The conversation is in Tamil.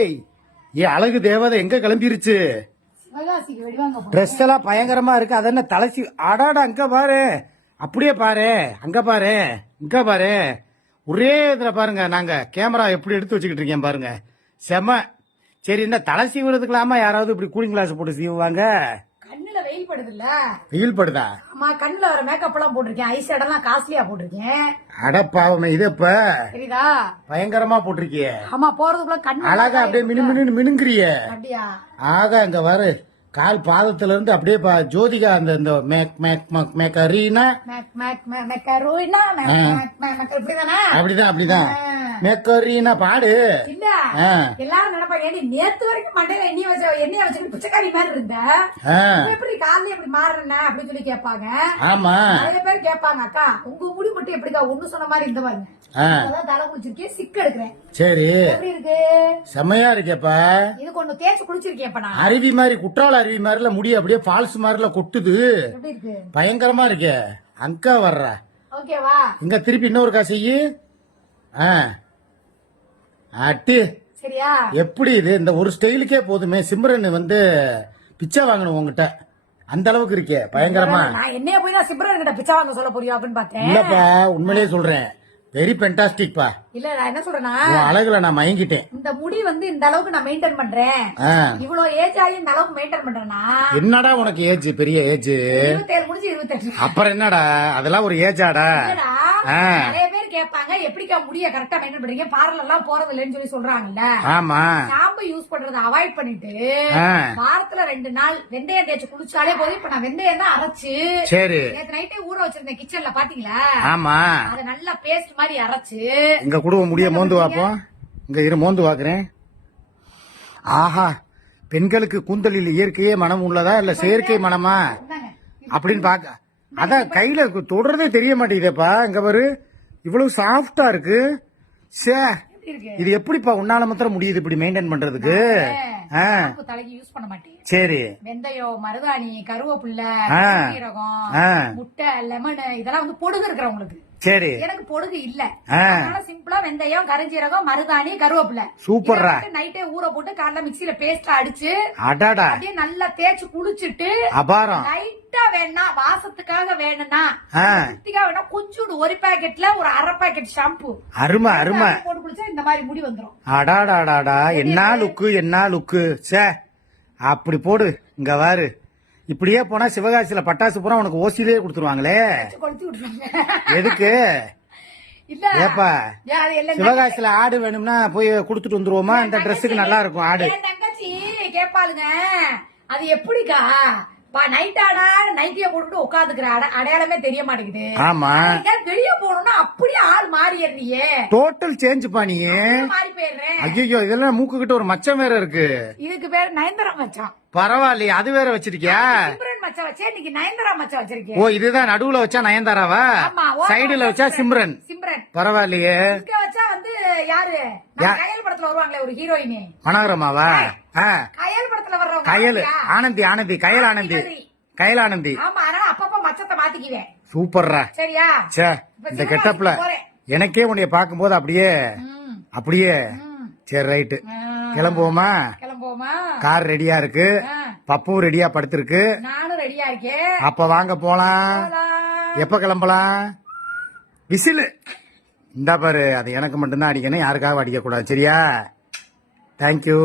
ஏய் அழகு தேவதை எங்க கிளம்பிருச்சு? ட்ரெஸ் எல்லாம் பயங்கரமா இருக்கு. அது என்ன தலைச்சி அடாடா, அங்க பாரு, அப்படியே பாரு, அங்க பாரு, இங்க பாரு, ஒரே இதுல பாருங்க. நாங்க கேமரா எப்படி எடுத்து வச்சுக்கிட்டு இருக்கேன் பாருங்க, செம. சரி, இந்த தலை சீவுறதுக்கலாமா யாராவது இப்படி கூலிங் கிளாஸ் போட்டு சீவுவாங்க? கண்ணுல வெயில் படுதுல்ல? வெயில் படுதா? ஆமா, கண்ணுல வர மேக்கப் எல்லாம் போட்டிருக்கேன், ஐ ஷேட் எல்லாம் காஸ்ட்லியா போட்டிருக்கேன். அடப்பாவமே, இது இப்ப சரிதா பயங்கரமா போட்டிருக்கிய. ஆமா, போறதுக்குள்ள கண்ணு அழகா அப்படியே மினு மினுங்கிறிய. அப்படியா? ஆக அங்க வரு கால் பாதத்துல இருந்து அப்படியே ஜோதிகா அந்த அப்படிதான் மேக்கரீனா பாடு. இல்ல, எல்லாரும் நினைப்பாங்க நேத்து வரைக்கும் மண்டையில எண்ணெய் வச்சு பிச்சைக்காரி மாதிரி இருந்த, எப்படி காலையில எப்படி மாறுறேன் அப்படின்னு சொல்லி கேட்பாங்க. ஆமா, நிறைய பேர் கேட்பாங்க, அக்கா உங்க முடி மட்டும் எப்படிக்கா ஒண்ணு சொன்ன மாதிரி இந்த பாருங்க, தலை குளிச்சிருக்கேன், சிக்கு எடுக்கிறேன். சரி, எப்படி இருக்கு? செம்மையா இருக்கேப்பா. இது கொண்டு தேய்ச்சி குளிச்சிருக்கேன். அருவி மாதிரி, குற்றால அருவி மாதிரில முடி அப்படியே ஃபால்ஸ் மாதிரில கொட்டுது. எப்படி இருக்கு? பயங்கரமா இருக்கே. அங்கா வர்ற ஓகேவா? இங்க திருப்பி இன்னொரு காசையு அட்டு. சரியா? எப்படி இது? இந்த ஒரு ஸ்டைலுக்கே போதுமே. சிம்ரன் வந்து பிச்சை வாங்கணும் உங்ககிட்ட, அந்த அளவுக்கு இருக்கே பயங்கரமா. நான் என்னைய போய் நான் சிம்ரன் கிட்ட பிச்சை வாங்க சொல்ல போறியா அப்படின்னு பார்த்தேன். இல்லப்பா, உண்மையிலேயே சொல்றேன், வெரி பென்டாஸ்டிக் பா. இல்ல, நான் என்ன சொல்றேன்னா, அழகுல நான் மயங்கிட்டேன். இந்த முடி வந்து இந்த அளவுக்கு நான் மெயின்டைன் பண்றேன், இவ்வளவு ஏஜ் ஆகி இந்த அளவுக்கு மெயின்டைன் பண்றேன்னா. என்னடா உனக்கு ஏஜ்? பெரிய ஏஜ். 27 முடிச்சு 28. அப்புறம் என்னடா, அதெல்லாம் ஒரு ஏஜாடா? நிறைய பேர் கேட்பாங்க, எப்படிக்கா முடிய கரெக்டா மெயின்டைன் பண்றீங்க, பார்லர் எல்லாம் போறது இல்லைன்னு சொல்லி சொல்றாங்கல்ல. ஆமா, ஷாம்பு யூஸ் பண்றதை அவாய்ட் பண்ணிட்டு வாரத்துல 2 நாள் வெந்தயம் தேய்ச்சி குளிச்சாலே போதும். இப்ப நான் வெந்தயம் தான் அரைச்சு, சரி, நேத்து நைட்டே ஊற வச்சிருந்தேன் கிச்சன்ல, பாத்தீங்களா? ஆமா, அதை நல்லா பேஸ்ட் மாதிரி அரைச்சு. இங்க குடும்ப முடிய மோந்து வாப்போம். இங்க இரு, மோந்து வாக்குறேன். ஆஹா, பெண்களுக்கு கூந்தலில் இயற்கையே மனம் உள்ளதா இல்ல செயற்கை மனமா அப்படின்னு பாக்க. அதான் கையில தொடர்றதே தெரிய மாட்டேங்குதேப்பா. இங்க பாரு, இவ்வளவு சாஃப்டா இருக்கு. சே, இது எப்படிப்பா உன்னால மாத்திரம் முடியுது இப்படி மெயின்டைன் பண்றதுக்கு? தலைக்கு யூஸ் பண்ண மாட்டேன். சரி, வெந்தயம், மருதாணி, கருவேப்பிள்ளை, சீரகம், முட்டை, லெமன், இதெல்லாம் வந்து பொடுகு இருக்கிறவங்களுக்கு. சரி, எனக்கு பொடுகு இல்ல, அதனால சிம்பிளா வெந்தயம், கருஞ்சீரகம், மருதாணி, கருவேப்பிலை சூப்பரா நைட்டே ஊற போட்டு காலைல மிக்சியில பேஸ்டா அடிச்சு அடாடா அப்படியே நல்லா தேய்ச்சி குளிச்சுட்டு, அபாரம் லைட்டா வேணா வாசத்துக்காக வேணும்னா வேணா கொஞ்சோண்டு ஒரு பாக்கெட்ல ஒரு அரை பாக்கெட் ஷாம்பு அருமை அருமை போட்டு குளிச்சா இந்த மாதிரி முடி வந்துரும். அடாடாடாடா, என்ன லுக்கு, என்ன லுக்கு. சே, அப்படி போடு. இங்க வாரு, இப்படியே போனா சிவகாசியில பட்டாசு பூரா உனக்கு ஓசிலே கொடுத்துருவாங்களே. எதுக்கு? ஏப்பா, சிவகாசியில ஆடு வேணும்னா போய் குடுத்துட்டு வந்துருவோமா? இந்த ட்ரெஸ்ஸுக்கு நல்லா இருக்கும் ஆடு. தங்கச்சி கேப்பாளுங்க, அது எப்படிக்கா நைட்டாடா நைட்டிய போட்டுட்டு உட்காந்துக்கிற அடையாளமே தெரிய மாட்டேங்குது. ஆமா, வெளியே போகணும்னா அப்படியே ஆள் மாறிடுறியே. டோட்டல் சேஞ்ச் பண்ணி மாறி போயிடுறேன். ஐயோ, இதெல்லாம் மூக்கு கிட்ட ஒரு மச்சம் வேற இருக்கு. இதுக்கு பேர் நயன்தாரா மச்சான். பரவாயில்லையே, அது வேற வச்சிருக்கியா? சிம்ரன் மச்சான் வச்சே, இன்னைக்கு நயன்தாரா மச்சான் வச்சிருக்கேன். ஓ, இதுதான் நடுவுல வச்சா நயன்தாராவா, சைடுல வச்சா சிம்ரன். சிம்ரன் பரவாயில்லையே. இங்க வச்சா வந்து யாரு, கயல் படத்துல வருவாங்களே ஒரு ஹீரோயினி, மனோரமாவா? கயல் படத்துல வர்றவங்க கயல் ஆனந்தி, ஆனந்தி, கயல் ஆனந்தி, கயல் ஆனந்தி. ஆமா, அதனால அப்பப்ப மச்சத்தை மாத்திக்குவேன். சூப்பர்ரா. சரியா? சே, இந்த கெட்டப்ல எனக்கே உன்னைய பாக்கும்போது அப்படியே அப்படியே. சரி, ரைட்டு, கிளம்புவோமா? கிளம்புவோமா? கார் ரெடியா இருக்கு, பப்பு ரெடியா படுத்திருக்கு, நானும் ரெடியா இருக்கேன். அப்ப வாங்க போலாம். எப்ப கிளம்பலாம்? விசில் இந்த பாரு, அது எனக்கு மட்டும்தான் அடிக்கணும், யாருக்காக அடிக்க கூடாது. சரியா? தேங்க்யூ.